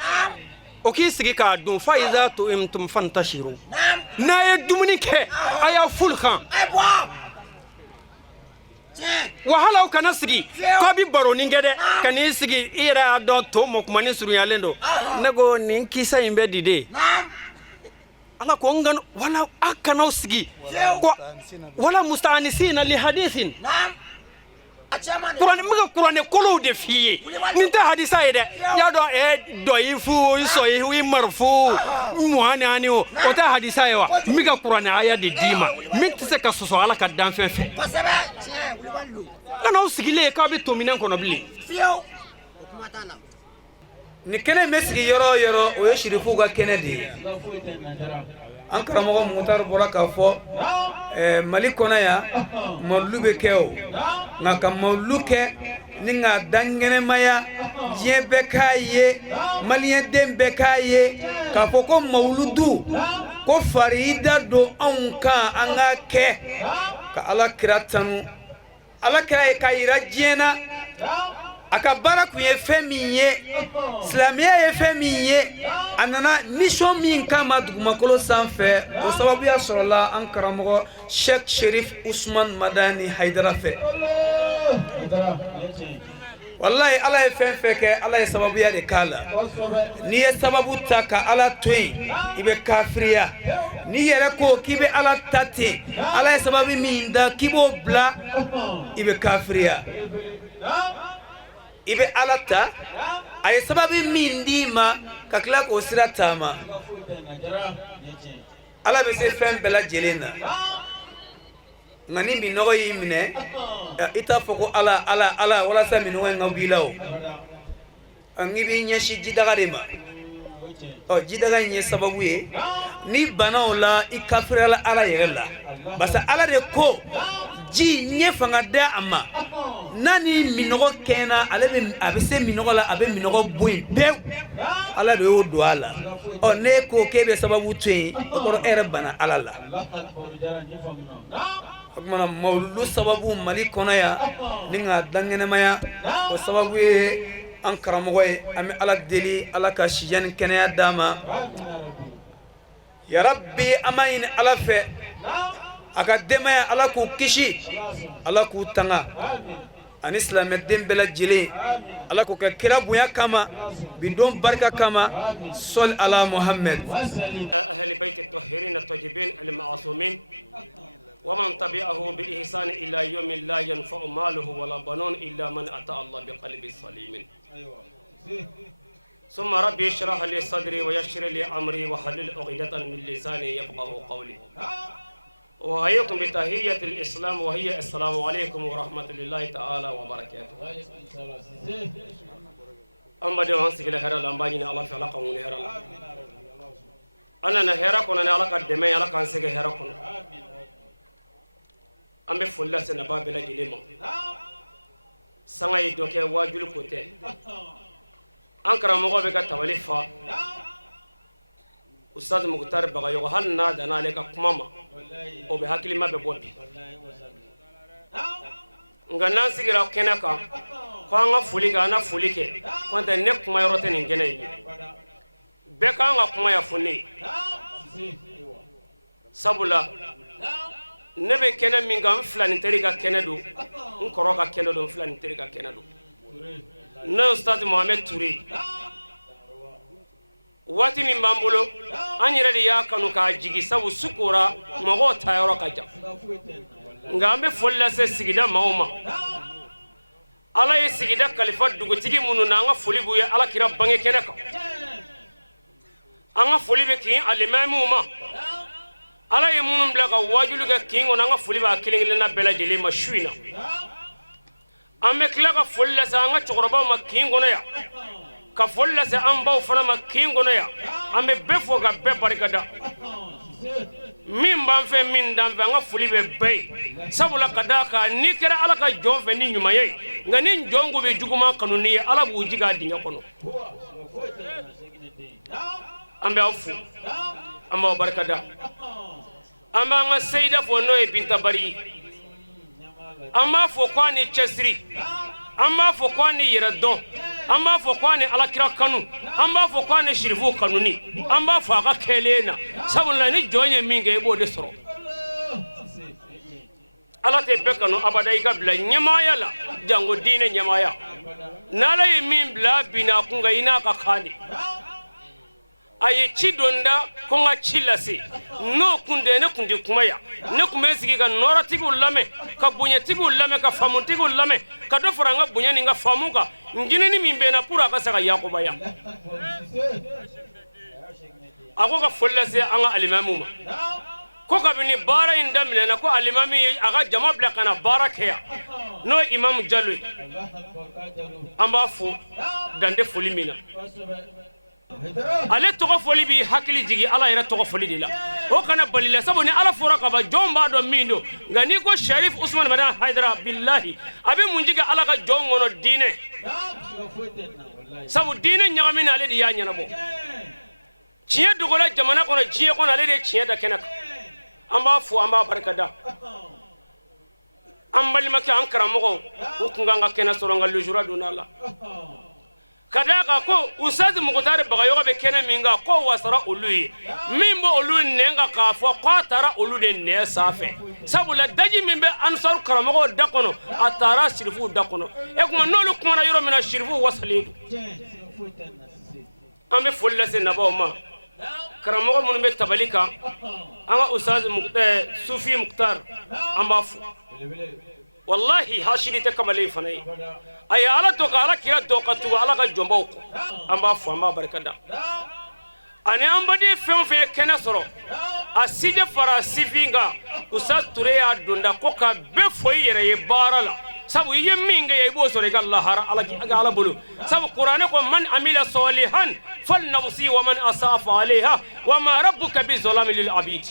o k'i sigi k'a dun fa iza tu'imtum fantashiru n'a ye dumuni kɛ a y'a fuli kan wa hali aw kana sigi k'a bɛ baronin kɛ dɛ ka n'i sigi i yɛrɛ y'a dɔn to mɔkumanin surunyalen don ne ko nin kisa in bɛ di de ala ko ngano wala akanaw sigi ko wala musta'anisina li hadithin Qur'an kolo de fiye nin tɛ hadisa ye dɛ y'a dɔn dɔyifu sɔyifu marfu muhani o tɛ hadisa ye wa n bɛ ka Qur'an aya de d'i ma min tɛ se ka sɔsɔ ala ka danfɛn fɛ kan'aw sigilen k'a bɛ to minɛn kɔnɔ bilen ni kɛnɛ bɛ sigi yɔrɔ o yɔrɔ o ye shirifuw ka kɛnɛ de ye an karamɔgɔ Mukutari bɔra k'a fɔ Mali kɔnɔ yan mawuludu bɛ kɛ o nka ka mawuludu kɛ ni k'a dankɛnɛmaya diɲɛ bɛɛ k'a ye maliyɛnden bɛɛ k'a ye k'a fɔ ko mawuludu ko fari i da don anw kan an k'a kɛ ka ala kira tanu ala kira ye k'a yira diɲɛ na aka baara kun ye fɛn min ye silamɛya ye fɛn min ye a nana mission min kama dugumakolo sanfɛ o sababuya sɔrɔla an karamɔgɔ Sheikh Sherif Usman Madani Haidara fɛ wallahi ala ye fɛn fɛn kɛ ala ye sababuya de k'a la n'i ye sababu ta ka ala to yen i bɛ kafiriya n'i yɛrɛ ko k'i bɛ ala ta ten ala ye sababu min da k'i b'o bila i bɛ kafiriya i bɛ ala ta a ye sababu min d'i ma ka tila k'o sira taama ala bɛ se fɛn bɛɛ lajɛlen na nka ni minɔgɔ y'i minɛ i t'a fɔ ko ala walasa minɔgɔ in ka b'i la o n'i b'i ɲɛsin jidaga de ma jidaga in ye sababu ye ni bana o la i kafiriyala ala yɛrɛ la barisa ala de ko ji ɲɛ fanga da a ma n'a ni minɔgɔ kɛɲɛna a bɛ se minɔgɔ la a bɛ minɔgɔ bɔ yen pewu ala de y'o don a la ne ko k'e bɛ sababu to yen o kɔrɔ e yɛrɛ bana ala la o kumana mawludu sababu Mali kɔnɔ yan ni ka dankɛnɛmaya o sababu ye an karamɔgɔ ye an bɛ ala deli ala ka sijan ni kɛnɛya d'a ma ya rabbi an b'a ɲini ala fɛ a ka denbaya ala k'u kisi ala k'u tanga ani silamɛden bɛɛ lajɛlen ala k'u kɛ kira bonya kama bidon barika kama sol ala Muhammad ahli bayt at-tahirin at-tayyibin al-ma'sumin ومن تبعه بإحسان إلى يوم لا ينفع ماله ولا بنون إلا من أتى الله بقلب سليم ثم ربي اشرح لي صدري ويسر لي أمري وحلل عقدة من لساني يفقهوا قولي وحييكم بتحية الإسلام وهي السلام عليكم ورحمة الله تعالى وبركاته أما دي وانسك لهرا لنباجين الله في علاقة ونهرا أنا نهرا كنا نعلاقة دمي علاقة انسك هرا كنا ambe folla sena babela dilema sanga yi doke wajul kote ankara mogo be ka tawali fa ustad Mukhtar Bagayogo hal na dana le ka kumama o be hakilima be bobi ngana sigira kenaka ko anga fulika ana fulike konta ne kuma yorote ni ngene yi be ka anga kuma ya funni sabula nebe kene min ga flani teri ka kene do nkoro ka kene do flani teri ka kene do na ustad Mohamed Touré wati min bambulo anyere de ya kanu ka jigi sabu sukura mogo tayoro ka ja ngambe folla se sigida mauma ala ye sigida khalifa dugutigi munu na nga foli buye ala kira bange kene ka anga foli be ki alimamu ma ala ye munum bla ka wajulu ka kingo na nga foli ba kilingile na bela jeli mashuina amme kila ka folla sa nga chokoroba ma kingo na ya ka folla sa amba fana ma kingo na ya amme befo ga be barikada min ban fe min dan fe nga foli be bay sabula kadaka ni kera ala ka jonfe ni nyuma ye ngani njongo be juguma kanuni ala bu jiga dinya kono ambe afu amba barikada amba nga sayida fo no e binta bari amba fo kwani chesri amba fo kwani yiradon amba fo kwani alakira kanu amba fo kwani shirifu kanuni amba fo aka kelena sabula ni jonye minge ebo de soro ala te bekano abada ika bla nyamaya la jango dine nyamaya nala ye min bla bina kunga ina ka khani aye chidonda konga chilasi no kunde ne kundi kumaya ne kumesigi ka norati ulame ka bunyati ulame ka famunti ulame ka do faranga bunyani nga famuka ngine ni mimbe na pura ka saka yakoba ya ako ka follase anga alimamu ko ka bini bara indamina na ko alimami aga jama bla kana barakeya no imam jalwi amba fu dande folimina ale togo foli bi hakili jigi ala yɛrɛ togo foli de la o kana balila sabu ni ala fora ka ba jɔn b'a dɔn min do nka ni ko Sherif Usman Madani Haidara billahi a bɛ mun jigi ala ka jɔn kɔnɔ diinɛ sabu diinɛ ɲagami na ale de y'a ɲɛnabɔ tiɲɛ dogola jamana kɔnɔ diɲɛ kɔnɔ ale de ye tiɲɛ da kɛnɛ kan an b'a fo an b'a barikada an balimake an karamɔgɔ u kun kan ka kɛnɛ sɔrɔ nka lujura donna la ka d'a kan ko Ustaz Mukutari Bagayogo bɛ kɛnɛ min kan ko wasara olu ye min bɛ olu nɛn kan k'a fɔ k'a taara olu de nɛn sanfɛ sabula daji min bɛ Ansaru karamɔgɔw da kɔnɔ a taara Sirifuw da kɔnɔ e kuma n'olu kumana yɔrɔ min na Sirifuw wasalen don an bɛ foli lase nabaw ma karamɔgɔ minnu bɛ tabali kan an ka Ustaz Sufi Mukutar an b'a fo wallahi hashidi tɛ kamalen fana ye a ye Ala to ka Ala kira dɔ ka tugu Ala ka jɔnbaw kɔ an b'a fo an b'a barika da ani an baden fɛn o fɛn ye kɛnɛ sɔrɔ a sije fara sifin kan Ustaz Ture y'a donda ko ka bɛɛ fo i yɛrɛ ye baara la sabu i ye min kɛ i b'o sɔrɔ i ka lahara Ala bolo sabu kuranɛ ko man amila salihan falinafsihi wa man asaa fa alayha wa ma rabbuka bizalamin lil abid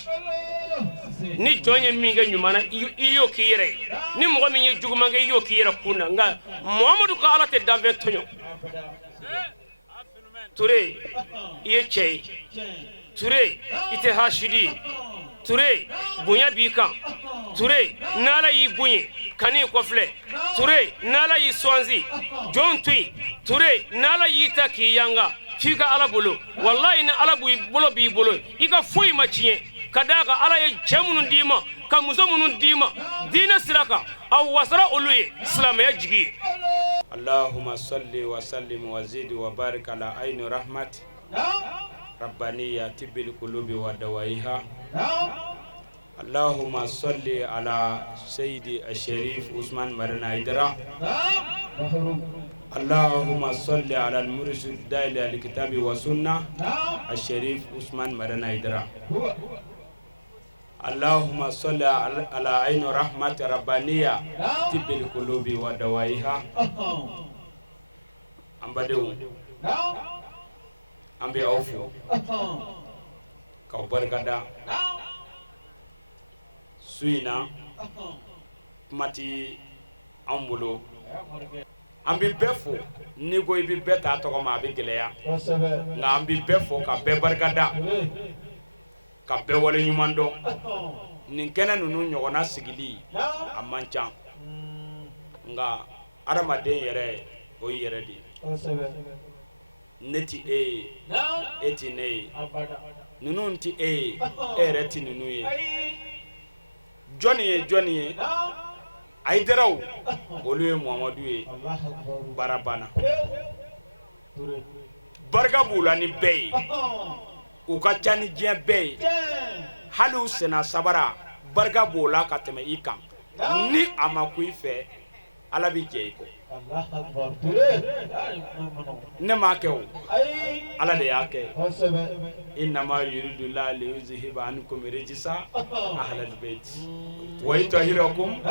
ni jɔn ye min kɛ ɲuman na i y'o k'i yɛrɛ ye ni mɔgɔ min ye juguman kɛ i y'o k'i yɛrɛ kun na nka Muhamadu ka Ala tɛ danfɛn tɔɲɔ Ture i ye cɛ ye Ture i tɛ hashidi ye Ture bonya b'i kan Ture n'Ala y'i bonya kan'i kɔfilɛ Ture n'Ala y'i sɔnsi jɔn to yen Ture n'Ala y'i ta k'i yanga f'i ka Ala bolo wallahi ni Ala bolo b'i bolo i ka foyi ma tiɲɛ ka d'a kan Ala ye cɛ minnu d'i ma ka muso minnu d'i ma diinɛ sira kan a wasara olu ye silamɛya jigi ye Allahumma salli wa sallim wa zid wa barik ala ayni rahmat rabbaniya tibbil qulubi wa dawaiha Allahumma salli ala sayyidi al-sharif Usman Marana Idra Allahumma salli ala al-murshid daili al-kitabi wa sunnah al-sharif Usman Marana Idra Allahumma salli ala ayni rahmat rabbaniya tibbil qulubi wa dawaiha ambadew ambe awfu ka barkada suina mati ambulo ambi befo ni go ibi beta to ko ma be geleya nga ambi befo ka be barkada ka be wale nyuman do nin kena nunu nyogona sigili amancha nga aramaden yere o yere di neti eti ne nunu nti ereti nunu ye Johnny Aidaraw olu ye Muhammadu ye barabana barga bula ni bɛɛ u ka ca ni diɲɛ bɛɛ ye hali u sena sabara barga bola ka tɛmɛ i kan ni a ma ku i fɛ Ala bi jɛ i kɔ ne ma kɛ o Ala de y'a kɛ innama yuridu la li yuzhiba ankum rijsa ahlal bait wa yutahhirakum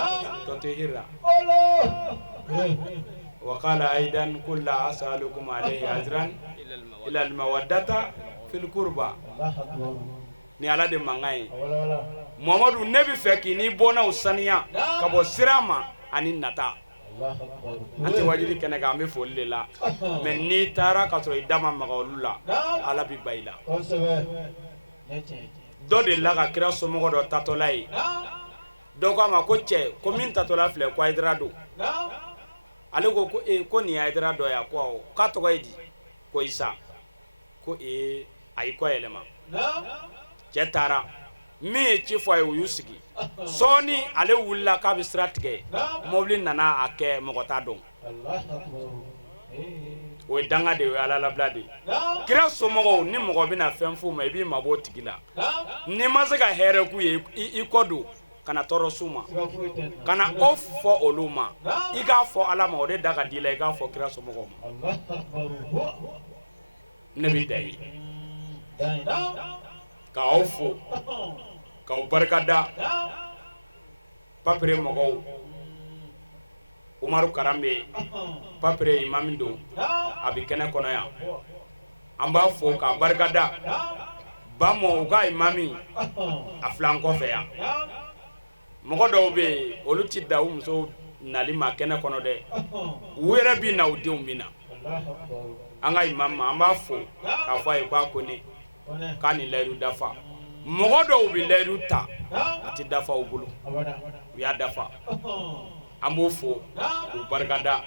tatheera wa qala aidan kullu as'alukum alayhi ajran ila al mawaddata fil qurba ni Ala de mangai Muhammadu ne bi fɛ k'i ni bɔna o saniya ka bɔ sira ma ani nata ante wajiri kɛnɛ kan an bɛ foli de la mais n'i taara ka sɔrɔ i da ma maga olu la Ala bi ba i la dɔ de la ka kira somɔgɔ dɔ tatɔla ye dɔ ko a ma ko cɛ ko min tatɔla filɛ ko Aidara don ale ko ko nin ye Aidara dɔ ye ko awɔ k'a tɔgɔ ye di ko Isa ko a y'i kɔ yɛlɛma cɛ taara min ye ci fɔ a ye u y'u sigi sɔɔni ale wulila k'a bɛ sira tigɛ mobili nana a kɛ mɔgɔ t'a dɔn o ye danga de ye o ye Ala labila de ye kira somɔgɔw ni mɔgɔ bɛna fɛn f'u ma i b'i mabɔ o tigi la n'i ma se ka hɛrɛ k'u ye i kɔ don kana tɔɔrɔ s'u ma kana o fɔ olu ma i k'a fɔ Ala ma o de da ka di i la i k'a fɔ kira somɔgɔw ma ne bɛ da ye k'aw fo k'aw barikada papere mɔgɔw Umaru Karambe papere imami don a bɛ kɛnɛ kɔnɔ yan an b'a fo k'a barikada Bamɔ u ka imami a filan kɔfɛ yan mɔgɔ dɔw bɛ yen olu ti da u muso nali ma kɛnɛ kɔnɔ dɛ u yɛrɛ bɛ na u denw bɛ na an ka imam an b'a fo k'a fɔ a ye k'a ko ne k'a ni layiru dafa mɔgɔ dɔw bɛ layidu ta a tɛ dafa u bolo u y'a dafa an b'o fo k'u barikada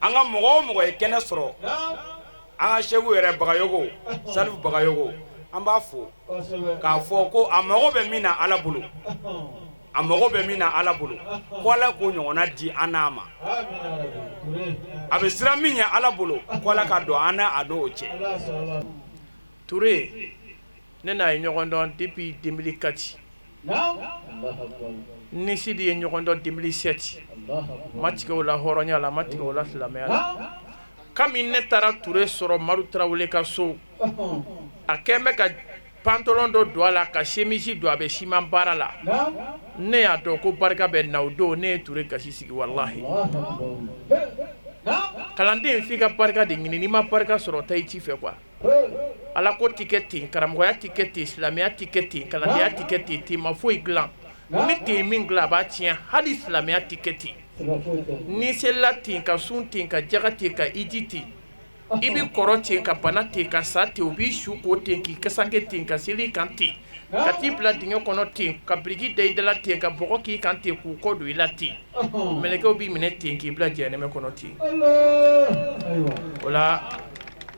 an ka mɔgɔ o mɔgɔ ye kɛnɛ sɔrɔ an ka sɛgu yɛrɛ Bagayogo Salifu Bagayogo an b'a fo k'a fɔ ko a mago bɛ min na Ala bolo a mago bɛ min na Ala bolo ko Ala k'o ɲɔgɔnna di an n'a ma a bɛ siran min ɲɛ Ala bolo ko Ala ka don an n'a n'o cɛ. Touré ne n'a ye ɲɔgɔn dɔn depuis 2004 ni Sidi ye ɲɔgɔn dɔn 2007 ma tigɛ o la hɔrɔnya la ma tigɛ o la silamɛya la kami ne taara Touré sɔrɔ Madu Tarawele ka so a kɛn bɛ ka pantalon dɔ don a la ka chemise don a bɛ siman baara la ne y'a dɔn ko barika bɛ na o don ne ye Touré gasi sigi wallahi kalanden f'i ka barika de ɲini n'i ma barika sɔrɔ ta i ci fɛ quoi Ala ko ti kɛ ten karamɔgɔya ti kɛ ten silamɛya ti kɛ ten kalandenya ti kɛ ten ten ma foyi dilan ni ten min dilan a b'a tiɲɛ hali silamɛya ti kɛ ten ni selila ten ka sun ten ka jaga ten ka iji ten i bi kɔrɔ ten ka bana ten ka sa ten u b'i su ko ten k'i kasange ten ka seli kan ten ka t'i bila dingɛ kɔnɔ ten ka biriki da i dala ten ka bɔgɔ k'i kan ten k'u kɔ don i la ten mɛlɛkɛw b'i minɛ ten k'i bila jɛnɛmɛ kɔnɔ ten o la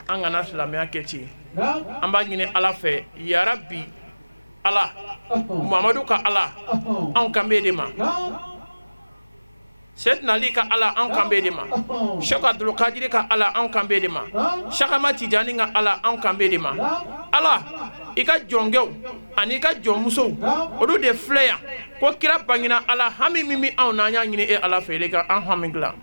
an kana silamɛya kɛ ten an b'a ɲini Ala fɛ ya Rabbi Ala Muhamadu ka Ala anw kan bɛ de ma Sayyidina Ali ka Ala anw kan bɛ de ma Sheikh Abdul Qadir ka Ala anw kan bɛ de ma Sheikh Ahmad Tijani ka Ala anw kan bɛ de ma Ala i ka jɔnkɛw ani i ka jɔnmusow olu de filɛ yan ko kira bangina Ala hami min bɛ anw na an y'a ɲini e Ala fɛ i ka an hami dilan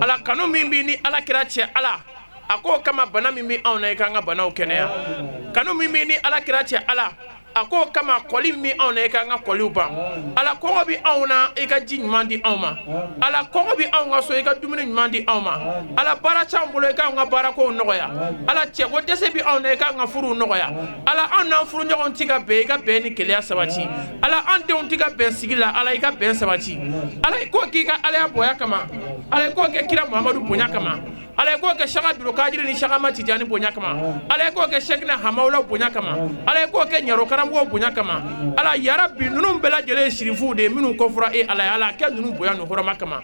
Ala kanu min bɛ ni Ala kira cɛ Ala a ko kama bana min bɛ anw na i ka an ka banaw kɛnɛya kanu min bɛ ni Ala kira cɛ Ala a ko kama kɔli min bɛ anw na i ka an ka kɔliw ban Ala kɔngɔ bɛ anw na i ka ji ɲuman di anw ma Ala kɔngɔ bɛ anw ka so i ka dumuni ɲuman di anw ma Ala baara c'anw bolo i ka an ka baarakow nɔgɔya Ala cɛko dɛsɛ bɛ anw na i ka an ka furuw nɔgɔya Ala anw n'an furuɲɔgɔnw tɛ ka bɛn i ka bɛn ni kelenya sabati Ala an denw tɛ ka bɛn sigi la Ala i ka bɛn sabati Ala i ko k'i ka Alaya bonya kama Ala i ko kɛ kira Muhamadu bonya kama Ala i ko kɛ Sheikh Abdul Qadir ni Sheikh Ahmad Tijani bonya kama Ala i ko kɛ Sheikhina Hamawula bonya kama Ala i ko kɛ ɲaro karamɔgɔ bonya kama Ala ya Rabbi ninnu bɛɛ lajɛlen ye sirifuw de minnu kɔfura e Ala ye Ala kɛ ninnu bonya ni hɔrɔma kama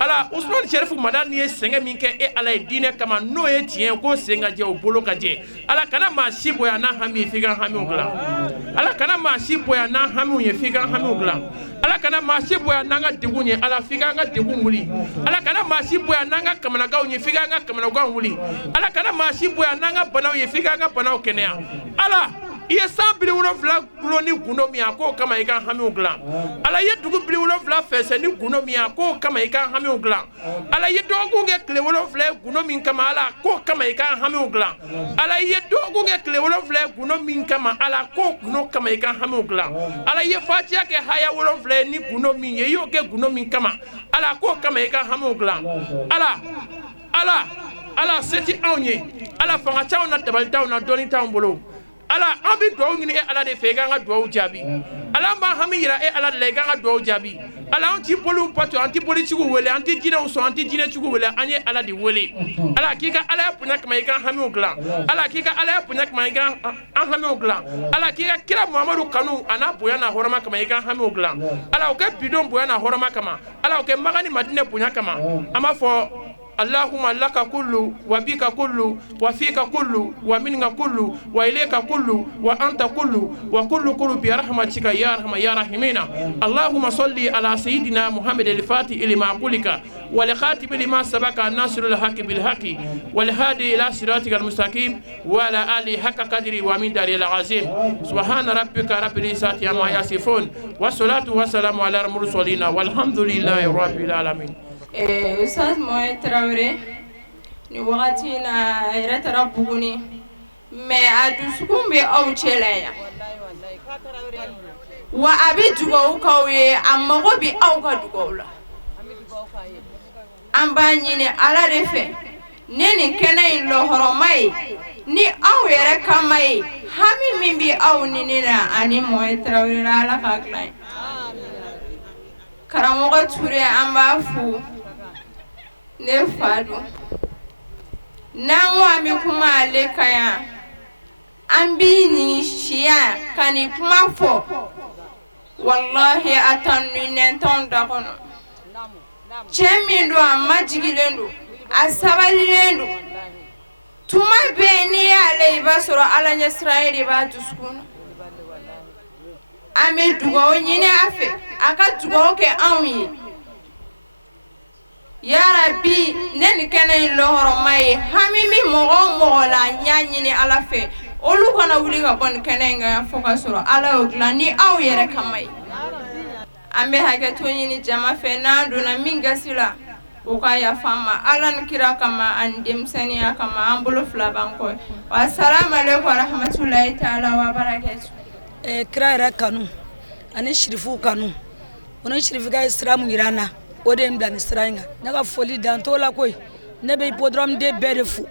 Ala Usman Sherifu Madani ye sɛgɛn min kɛ e Ala ye diinɛ kama n'o ye tiɲɛ ye ko sen ka jɛ o bolo ka jɛ Ala kana maa si bonya n'a hami ye f'i ka hamiw dilan Ala kana maa si bonya n'a hamiw ye f'i ka hamiw dilan Ala kana maa si bonya n'an ka degun ye Ala f'i ka an ka degun wuli Ala kana maa si bonya n'an ka kamanagaw ye f'i ka an ka kamanagaw wuli Ala kana maa si bonya n'an ka banaw ye f'i ka an ka banaw kɛnɛya Ala i ye san 70 gulon ni gundo min a k'o kama i ka hamiw dilan Ala i ye dugu 70 fɛsɛ ni gundo min a k'o kama i ka hamiw dilan Ala i ye dɔgɔkun kɛ tile 7 ye gundo min kama Ala k'o kama i ka hamiw dilan Ala i ye dɔgɔkun kɛ tile 7 ye gundo min kama Ala k'o gundo kama i ka hamiw dilan Ala i ye fatiya kɛ haya 7 ye ni gundo min ye i y'o kɛ gundo min kama Ala k'o kama i ka hamiw dilan Ala se ti anw ye Ala fanga t'anw na dabali t'anw na dɔnni t'anw bolo Ala an bɛ dugawu ɲini e Ala de fɛ i k'an ka dugawu jaabi Ala an b'an hami yira e Ala de la i k'an ka dugawu jaabi Ala an t'i boliw bato an t'i bolicigiw wele an t'i jinɛw sɔn an t'i jinɛcigiw wele an ye Ala de wele Ala k'i ka Alaya bonya kama i k'an hamiw dilan Ala k'i ka Alaya bonya kama i k'an hamiw dilan Ala k'i ka kira Muhamadu kanu a n'a bonya n'a hɔrɔma kama i k'an hamiw dilan Ala o kɛ bidon bonya n'a hɔrɔma kama Ala o kɛ Maka ni Madinɛ bonya kama an b'a fɔ اللهم لك كل وبك كل وفيك كل ومنك كل وإليك كل وأنت كل وكل كل برحمتك يا أرحم يا راحمين اللهم صل على سيدنا محمد الفاتح لما قلك ولخاتم لما سبق الناصر الحق بالحق والهادي إلى صراطك المستقيم وعلى آله حق قدره ومن دار العظيم سبحان ربك رب العزة عما يصفون والصلاة والسلام على المرسلين والحمد لله رب العالمين. Ustaz Mohamed Traoré ni wagati na yɛrɛ taara Buguni mais a dusukun bɛ aw cɛla yan wa a bɛ dugawu k'aw ye a mago bɛ aw ka dugawu la an b'a ɲini Ala de fɛ ne nin kɛnɛ in lɔhɔrɔma ye ni aw yɛrɛ kama ye hami min bɛ aw ni ne na ani Mohamed Traoré la Ala k'a dilan ye karamɔgɔ Ture an b'a fo ne fa don n'an ko an bɛ kuma ale kan yan an b'i ɲini siya ka nin kuma fɔ wallahi a tanninɛntɔn da kɔnɔ cɛ min don a majigilen don a sabalilen don tuma bɛɛ n'i y'ale i b'a sɔrɔ ala ɲɛsira de b'a dusukun na an bɛ dugawu ɲini a fɛ a ka dugawu kɛ anw ye yarabi ne ni kɛnɛ in lɔhɔrɔma ye hami min mɔgɔ o mɔgɔ la n y'a ɲini ala fɛ olu kana wuli ka bɔ nin kɛnɛ in kan fo ka sɔrɔ ala y'o dilan ni aw yɛrɛ kama ye an bɛ hakɛto ɲini jama fɛ n'an donna min gasi la o ka yafa an ma ala ni kira kama ani denmisɛnniya kama an bolo fila b'an kɔ wa salamu aleykum wa rahmatulahi taala wa barakatu kira yɛrɛ kanu ani shirifu kanu o ni shirifikɛ ye sira mun yira an na o de ye n bila nin sira in kan ne ka foli dan t'o la koyi ne bɛ hippodrome den bɛɛ de fo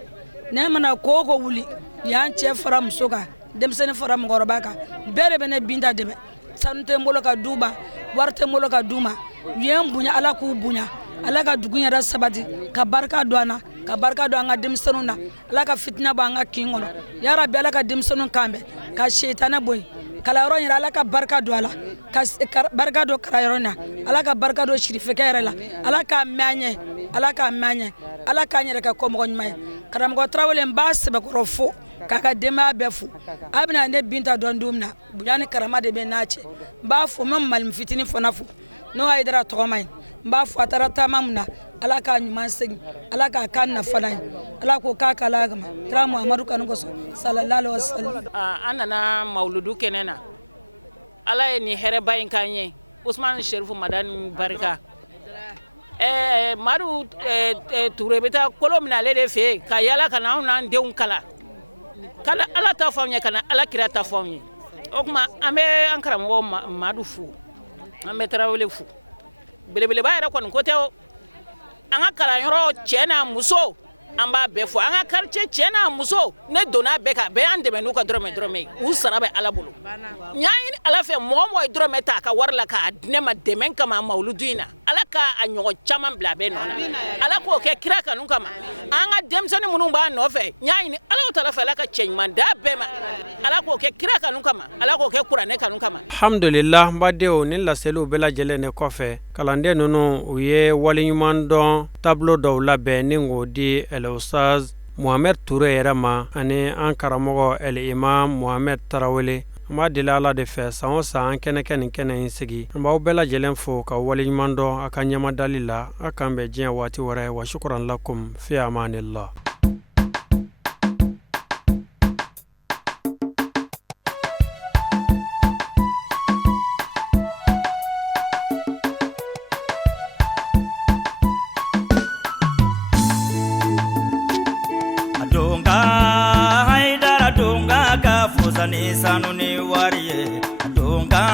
ne mana ko o ko wuli yan cɛ fara muso kan denmisɛnnin fara mɔgɔkɔrɔba kan bɛɛ de bɛ ne binta dɛmɛ sanu tɛ n bolo ka d'u ma wari tɛ n bolo ka d'u ma u ye n bonya ala k'u bonya ala ka dugu yɛrɛ sabati ka barika don an na ka barika don an ka denmisɛnninw na ala ka fitina bɔ an ka kin kɔnɔ yarabi ala ka denmisɛnninw kan bɛn ka setanɛ bɔ yen kalayɔrɔ yɛrɛ ala ka barika don a la ka barika don kalayɔrɔ na ala ka barika don sirifɛkɛ yɛrɛ la ala k'a mɛn an ɲɛ ala k'a mɛn an ɲɛ ala k'an yɛrɛ kɛ kɔmɔgɔ ɲuman ye karamɔgɔ tarawele n b'a sɛbɛkɔrɔ fo k'a ka denbaya bɛɛ fo a bɛna ne binta dɔn don min na bonya ni karama de bɛ n'a cɛ n b'a fo n bɛ malimi fitinin fana fo n'o Hayidara tɔgɔma ye n b'a fɔ a taara taama min na ala k'a ɲuman segin ala k'a k'a nafa ye ala k'o k'a kala kama kira Muhamadu kanu kosɔn sallallahu alaihi wasallam an nana mawuludu kɛnɛ na ala ye nin hɛrɛba in k'an ye Usmani Sherifu Madani barika Madu Ture bɛ taa kolo min ale de fɛ yen ka yala ka na anw n'an denw kala kala ala ta fɔ anw ye ka na ala kira ta fɔ anw ye o kuma an bɛ an karamɔgɔ Madu fo an bɛ Tarawele fo belebeleba yɛrɛ kɔni ko tɛ o an ka kalanyɔrɔ cɛ n'a muso an b'a bɛɛ fo an ka quartier cɛ n'a muso ne donna bɛɛ kan bɛɛ y'an dɛmɛ n'u ka dɔrɔmɛ ye u sara bɛ ala bolo n y'a ɲini ala fɛ mɔgɔ mɔgɔ ye dɔrɔmɛ ta a ka wari la k'a di ne ma dɛmɛ kama mawuludu in na ala k'a ɲɔgɔn caman bila a bɛɛ nɔ na ala k'o kɛ kira kanu kama an ka denmisɛnnin minnu b'a nɔfɛ n y'a ɲini ala taala fɛ ala ka cɛ ɲuman da bɛɛ ma ala k'o kɛ kira kanu kama ala k'o kɛ kuranɛ kanu kama alhamdulillah n badenw ni laseliw bɛɛ lajɛlen de kɔfɛ kalanden ninnu u ye waleɲuman dɔn tableau dɔw labɛn ni k'o di Ustaz Muhammad Ture yɛrɛ ma ani an karamɔgɔ Imam Muhammad Tarawele an b'a deli ala de fɛ san o san an kɛnɛ kɛ nin kɛnɛ in sigi an b'aw bɛɛ lajɛlen fo ka waleɲuman dɔn a ka ɲɛmadali la a kan bɛn diɲɛ waati wɛrɛ wa shukran lakum fi amanillah. Haidara donga ka fusani sanu ni wariye donga